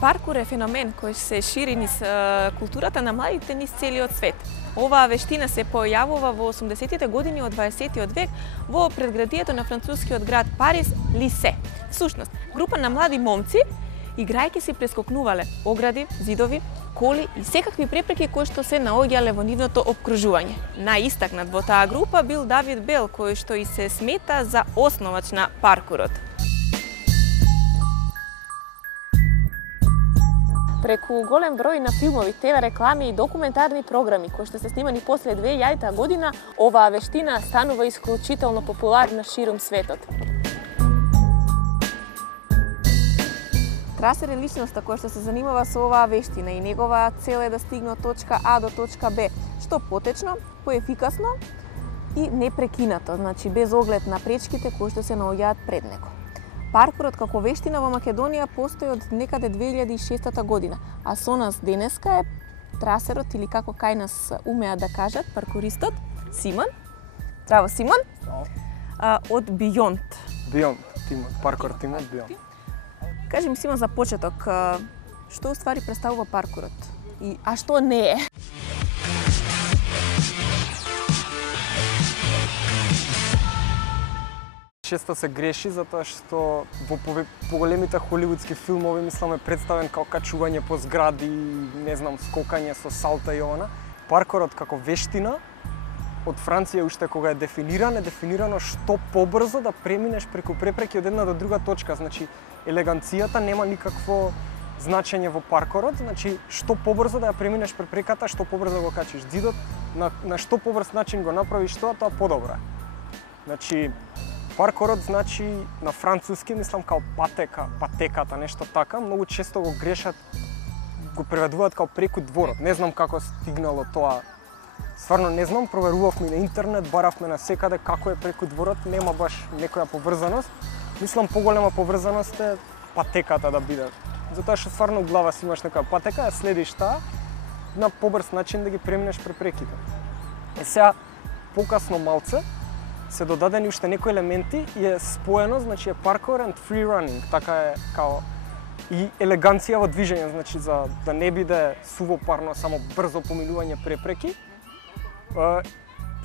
Паркур е феномен кој се шири низ културата на младите низ целиот свет. Оваа вештина се појавува во 80-тите години од 20-тиот век во предградието на францускиот град Париз, Лисе. Всушност, група на млади момци, играјќи се прескокнувале огради, зидови, коли и секакви препреки кои што се наоѓале во нивното опкружување. Најистакнат во таа група бил Давид Бел, кој што и се смета за основач на паркурот. Преку голем број на филмови, ТВ реклами и документарни програми кои што се снимани после 2000 година, оваа вештина станува исклучително популарна ширум светот. Трасер е личноста која што се занимава со оваа вештина и негова цел е да стигне од точка А до точка Б, што потечно, поефикасно и непрекинато, значи без оглед на пречките кои што се наоѓаат пред него. Паркурот како вештина во Македонија постои од некаде 2006 година, а со нас денеска е трасерот или како кај нас умеа да кажат паркуристот Симон. Здраво, Симон. Од Beyond. Beyond тимот, паркур тимот Beyond. Кажи ми, Симон, за почеток, што уствари представува паркурот? А што не е? Често се греши затоа што во поголемите холивудски филмови мислам е представен како качување по згради, не знам, скокање со салта и она. Паркурот како вештина од Франција уште кога е дефинирано што побрзо да преминеш преку препреки од една до друга точка. Значи елеганцијата нема никакво значење во паркурот, значи што побрзо да ја преминеш препреката, што побрзо го качиш зидот, на што побрз начин го направиш тоа подобро. Значи паркурот значи на француски мислам као патеката, нешто така, многу често го грешат, го преведуваат као преку дворот. Не знам како стигнало тоа. Стварно не знам, проверувавме на интернет, баравме на секаде како е преку дворот, нема баш некоја поврзаност. Мислам поголема поврзаност е патеката да биде. Затоа што стварно у глава си имаш некоја патека, ја следиш таа на побрз начин да ги преминеш препреките. Сега покасно малце се додадени уште некои елементи и е споено, значи е паркур and free running, така е као и елеганција во движење, значи за да не биде сувопарно само брзо поминување препреки.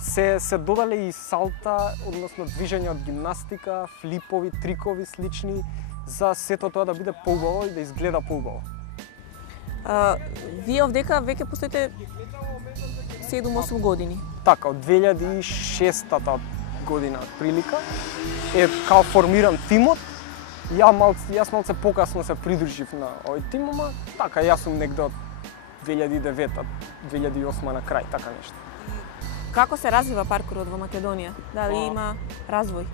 Се додале и салта, односно движење од гимнастика, флипови, трикови слични, за сето тоа да биде поубаво и да изгледа поубаво. Вие овдека веќе постоите 7-8 години. Така, од 2006-та година прилика е као формиран тимот. Јас малце покасно се придружив на овој тим, ама така јас сум негде од 2009-та, 2008 на крај, така нешто. Како се развива паркурот во Македонија? Дали има развој?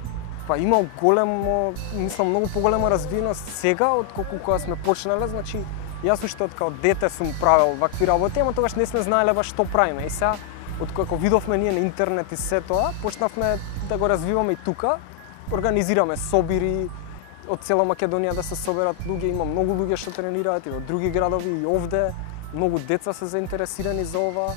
Па има големо, мислам многу поголема развиеност сега отколку кога сме почнале, значи јас уште од као дете сум правел вакви работи, ама тогаш не сме знаеле баш што правиме. И сега откако видовме ние на интернет и се тоа, почнавме да го развиваме и тука. Организираме собири од цела Македонија да се соберат луѓе, има многу луѓе што тренираат и во други градови и овде. Многу деца се заинтересирани за ова.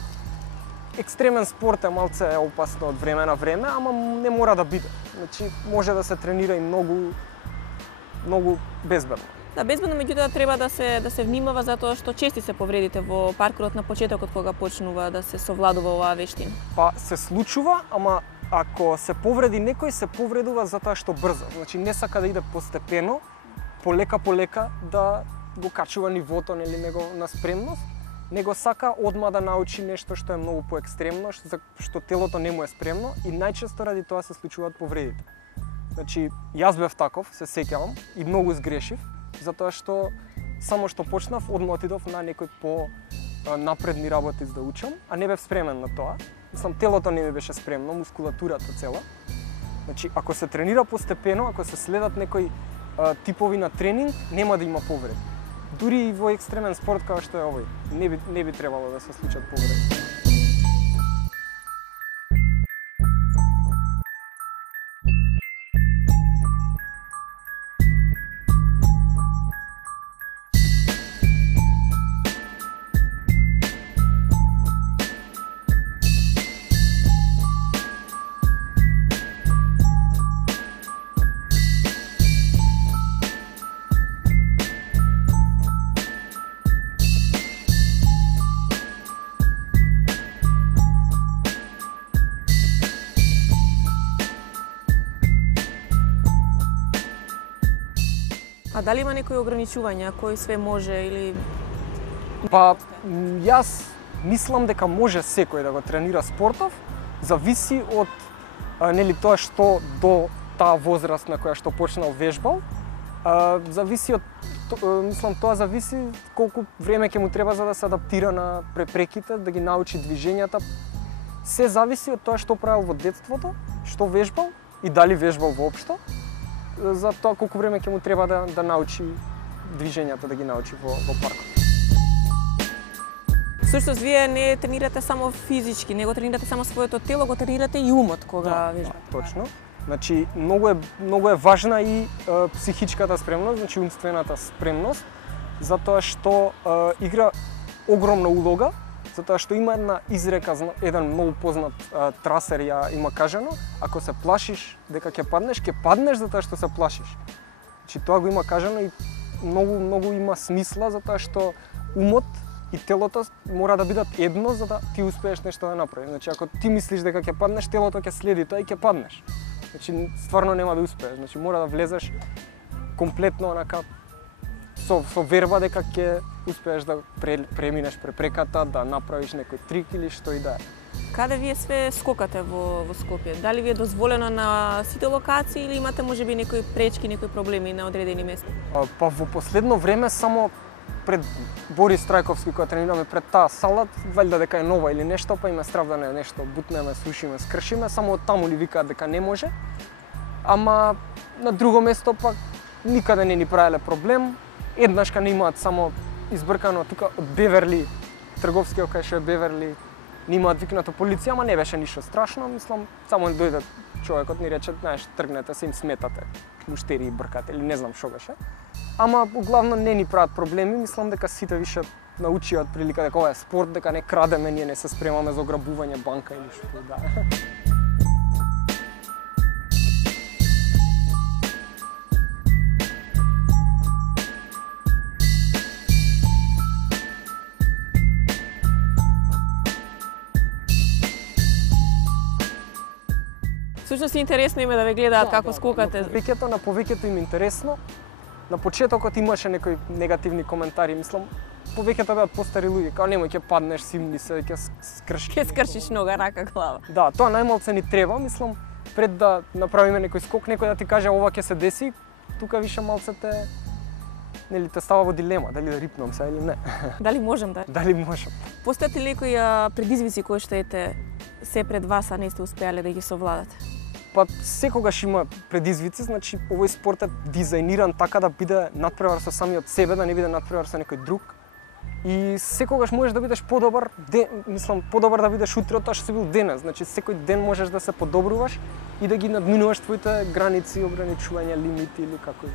Екстремен спорт е малце опасно од време на време, ама не мора да биде. Значи може да се тренира и многу безбедно. Да, безбедно, меѓутоа треба да се внимава затоа што чести се повредите во паркурот на почетокот кога почнува да се совладува оваа вештина. Па се случува, ама ако се повреди некој, се повредува затоа што брзо. Значи не сака да иде постепено, полека да го качува нивото нели него на спремност, него сака одма да научи нешто што е многу поекстремно, што телото не му е спремно и најчесто ради тоа се случуваат повредите. Значи јас бев таков, се сеќавам и многу сгрешив, затоа што само што почнав одма отидов на некој по напредни работи за да учам, а не бев спремен на тоа. Мислам, телото не ми беше спремно, мускулатурата цела. Значи, ако се тренира постепено, ако се следат некои типови на тренинг, нема да има повреди. Дури и во екстремен спорт како што е овој, не би требало да се случат повреди. А дали има некои ограничувања, кој све може или... Па, јас мислам дека може секој да го тренира спортов, зависи од нели тоа што до таа возраст на која што почнал вежбал, зависи од мислам тоа зависи колку време ќе му треба за да се адаптира на препреките, да ги научи движењата. Се зависи од тоа што правил во детството, што вежбал и дали вежбал воопшто, за тоа колку време ќе му треба да научи движењата, да ги научи во паркот. Всушност, вие не тренирате само физички, не го тренирате само своето тело, го тренирате и умот кога вежбате. Точно. Значи, многу е важна и психичката спремност, значи умствената спремност, затоа што игра огромна улога, затоа што има една изрека, еден многу познат трасер ја има кажано, ако се плашиш дека ќе паднеш затоа што се плашиш. Значи, тоа го има кажано и многу има смисла, затоа што умот и телото мора да бидат едно за да ти успееш нешто да направиш. Значи, ако ти мислиш дека ќе паднеш, телото ќе следи тоа и ќе паднеш. Значи, стварно нема да успееш. Значи, мора да влезеш комплетно онака со верба дека ќе успееш да преминеш препреката, да направиш некој трик или што и да е. Каде вие све скокате во Скопје? Дали ви е дозволено на сите локации или имате можеби некои пречки, некои проблеми на одредени места? Па во последно време само пред Борис Трајковски кога тренираме пред таа сала, валјда дека е нова или нешто, па има страв да не нешто бутнеме, сушиме, скршиме, само од таму ли викаат дека не може. Ама на друго место пак никаде не ни правеле проблем. Еднаш кога не имаат само избркано тука од Беверли, трговскиот кај што е Беверли, не имаат викнато полиција, ама не беше ништо страшно, мислам, само дојде човекот ни рече, знаеш, тргнете се, им сметате, муштери и бркате или не знам што беше. Ама углавно не ни прават проблеми, мислам дека сите више научија од прилика дека ова е спорт, дека не крадеме, ние не се спремаме за ограбување банка или што да. Всушност интересно име да ве гледаат како скокате. На повеќето им интересно. На почетокот имаше некои негативни коментари, мислам, повеќето беа постари луѓе, као немој ќе паднеш, симни се, ќе скршиш. Ќе скршиш нога, рака, глава. Да, тоа најмалце ни треба, мислам, пред да направиме некој скок, некој да ти каже ова ќе се деси, тука више малце нели те става во дилема, дали да рипнам се или не. Дали можам да? Дали можам. Постојат ли некои предизвици кои што се пред вас, а не сте успеале да ги совладате? Па секогаш има предизвици, значи овој спорт е дизајниран така да биде надпревар со самиот себе, да не биде надпревар со некој друг. И секогаш можеш да бидеш подобар, мислам, подобар да бидеш утре од тоа што си бил денес. Значи секој ден можеш да се подобруваш и да ги надминуваш твоите граници, ограничувања, лимити или како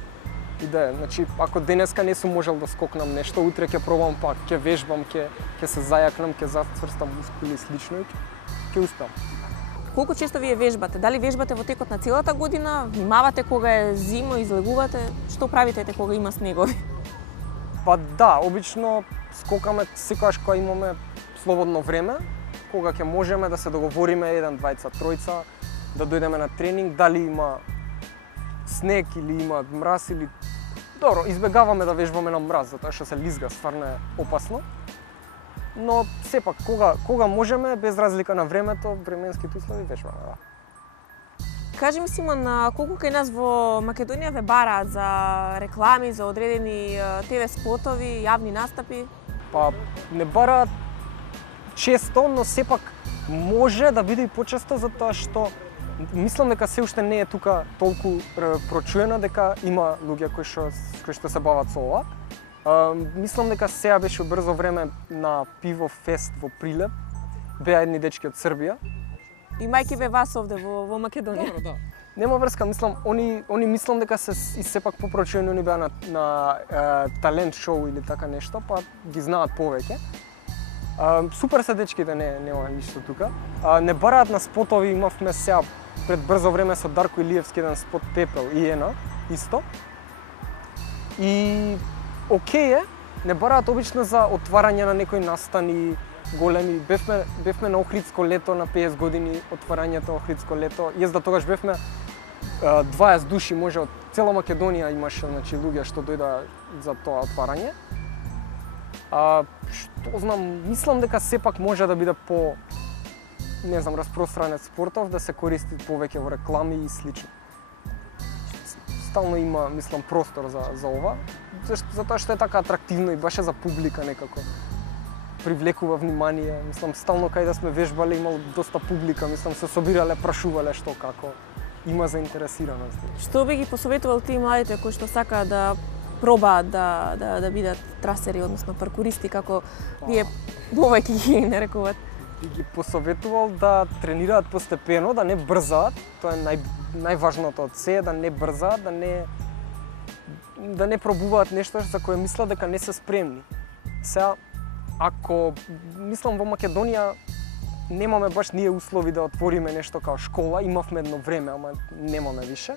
и да е. Значи ако денеска не сум можел да скокнам нешто, утре ќе пробам пак, ќе вежбам, ќе се зајакнам, ќе зацврстам мускули и слично и ќе успеам. Колку често вие вежбате? Дали вежбате во текот на целата година? Внимавате кога е зимо, излегувате? Што правите кога има снегови? Па да, обично скокаме секогаш кога имаме слободно време, кога ќе можеме да се договориме еден, двајца, тројца, да дојдеме на тренинг, дали има снег или има мраз или... Добро, избегаваме да вежбаме на мраз, затоа што се лизга, стварно е опасно. Но сепак кога можеме, без разлика на времето, временските услови вежбаме, да. Кажи ми, Симон, колку кај нас во Македонија ве бараат за реклами, за одредени ТВ спотови, јавни настапи? Па не бараат често, но сепак може да биде и почесто, затоа што мислам дека се уште не е тука толку прочуено дека има луѓе кои што се бават со ова. Мислам дека сега беше брзо време на Пиво Фест во Прилеп. Беа едни дечки од Србија. И мајки бе вас овде во Македонија. Добро, да. Нема врска, мислам, они мислам дека се и сепак попрочуени, они беа на талент шоу или така нешто, па ги знаат повеќе. Супер се дечките, нема ништо тука. Не бараат на спотови, имавме сега пред брзо време со Дарко Илиевски еден спот Пепел и Ена, исто. И окей е, не бараат обично за отварање на некои настани големи. Бевме на Охридско лето на 50 години, отварањето на Охридско лето. Јас да тогаш бевме 20 души може од цела Македонија имаше, значи, луѓе што дојда за тоа отварање. Што знам, мислам дека сепак може да биде по, не знам, распространет спортов, да се користи повеќе во реклами и слично. Стално има, мислам, простор за ова, затоа што е така атрактивно и баше за публика некако. Привлекува внимание, мислам, стално кај да сме вежбале имало доста публика, мислам, се собирале, прашувале што како. Има заинтересираност. Што би ги посоветувал ти младите кои што сакаат да пробаат да бидат трасери, односно паркуристи, како вие повеќе ги нарекуваат? Би ги посоветувал да тренираат постепено, да не брзаат. Тоа е најважното од се, да не брзаат, да не пробуваат нешто за кое мислат дека не се спремни. Сега, ако мислам во Македонија немаме баш ние услови да отвориме нешто како школа, имавме едно време, ама немаме више.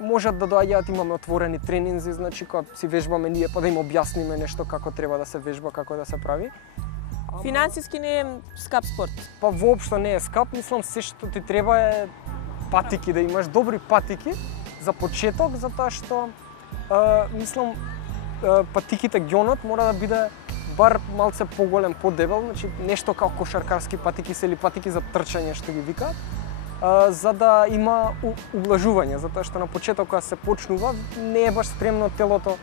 Можат да доаѓаат, имаме отворени тренинзи, значи кога си вежбаме ние, па да им објасниме нешто како треба да се вежба, како да се прави. Финансиски не е скап спорт? Па воопшто не е скап, мислам се што ти треба е патики, да имаш добри патики за почеток, затоа што мислам патиките гјонот мора да биде бар малце поголем, подебел, значи нешто како кошаркарски патики се или патики за трчање што ги викаат, за да има ублажување, затоа што на почеток кога се почнува не е баш спремно телото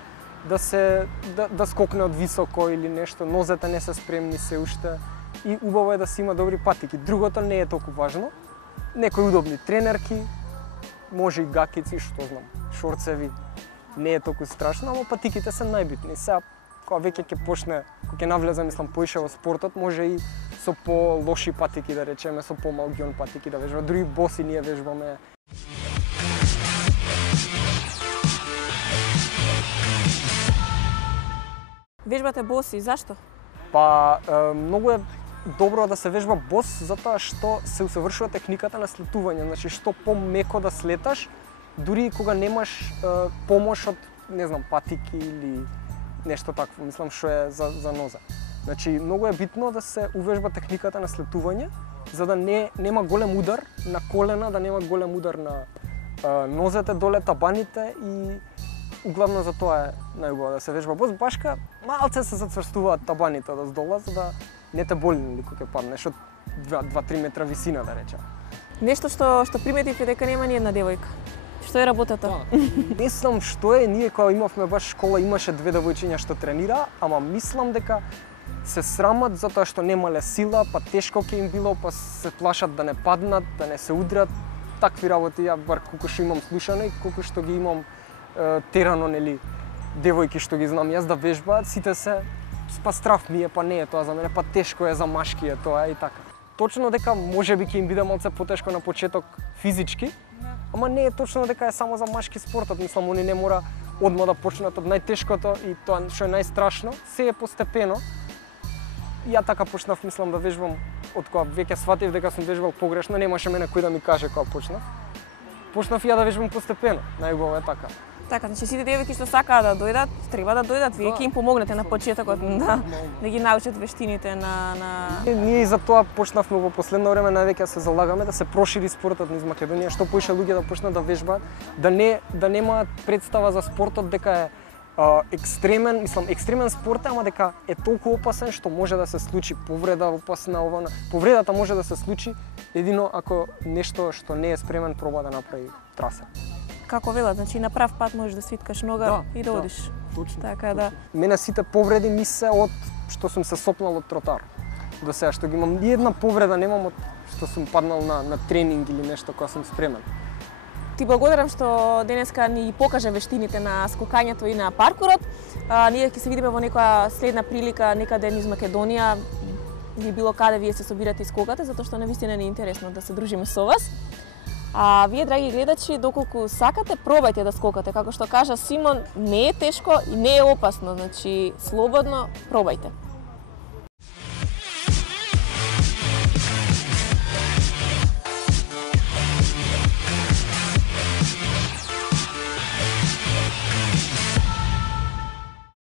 да скокне од високо или нешто, нозете не се спремни се уште и убаво е да се има добри патики. Другото не е толку важно. Некои удобни тренерки, може и гакици, што знам, шорцеви, не е толку страшно, ама патиките се најбитни. Сега кога веќе ќе почне, кога ќе навлезе, мислам, поише во спортот, може и со по-лоши патики, да речеме, со помал гјон патики да вежба. Други боси ние вежбаме. Вежбате боси, зашто? Па, многу е добро да се вежба бос, затоа што се усовршува техниката на слетување. Значи, што помеко да слеташ, дури и кога немаш помош од, не знам, патики или нешто такво, мислам, што е за ноза. Значи, многу е битно да се увежба техниката на слетување, за да нема голем удар на колена, да нема голем удар на нозете, доле табаните и углавно за тоа е најубаво да се вежба бос. Башка малце се зацврстуваат табаните од дола, за да не те боли или кога ќе паднеш од 2-3 метра висина, да речем. Нешто што приметив е дека нема ни една девојка. Што е работата? Не знам што е, ние кога имавме баш школа имаше 2 девојчиња што тренира, ама мислам дека се срамат затоа што немале сила, па тешко ќе им било, па се плашат да не паднат, да не се удрат. Такви работи ја бар колку што имам слушано и колку што ги имам терано, нели, девојки што ги знам јас да вежбаат, сите се па страф ми е, па не е тоа за мене, па тешко е за машки е тоа и така. Точно дека можеби ќе им биде малце потешко на почеток физички, ама не е точно дека е само за машки спортот, мислам, они не мора одма да почнат од најтешкото и тоа што е најстрашно, се е постепено. Ја така почнав, мислам, да вежбам од кога веќе сватив дека сум вежбал погрешно, немаше мене кој да ми каже кога почнав. Почнав ја да вежбам постепено, најубаво е така. Така, значи сите девојки што сакаат да дојдат, треба да дојдат, вие ќе им помогнете на почетокот, да ги научат вештините на... Ние и за тоа почнавме во последно време највеќе се залагаме да се прошири спортот низ Македонија, што поише луѓе да почнат да вежбаат, да немаат представа за спортот дека е екстремен, мислам, екстремен спорт, ама дека е толку опасен што може да се случи повреда опасна, повредата може да се случи едино ако нешто што не е спремен проба да направи трасе. Како велат, значи на прав пат можеш да свиткаш нога и да одиш. Точно. Така да. Мене сите повреди ми се од што сум се сопнал од тротар. До сега што ги имам ни една повреда немам од што сум паднал на тренинг или нешто кога сум спремен. Ти благодарам што денеска ни покажа вештините на скокањето и на паркурот. Ние ќе се видиме во некоја следна прилика некаде низ Македонија или било каде вие се собирате и скокате, затоа што навистина ни е интересно да се дружиме со вас. А вие, драги гледачи, доколку сакате, пробајте да скокате. Како што кажа Симон, не е тешко и не е опасно, значи слободно пробајте.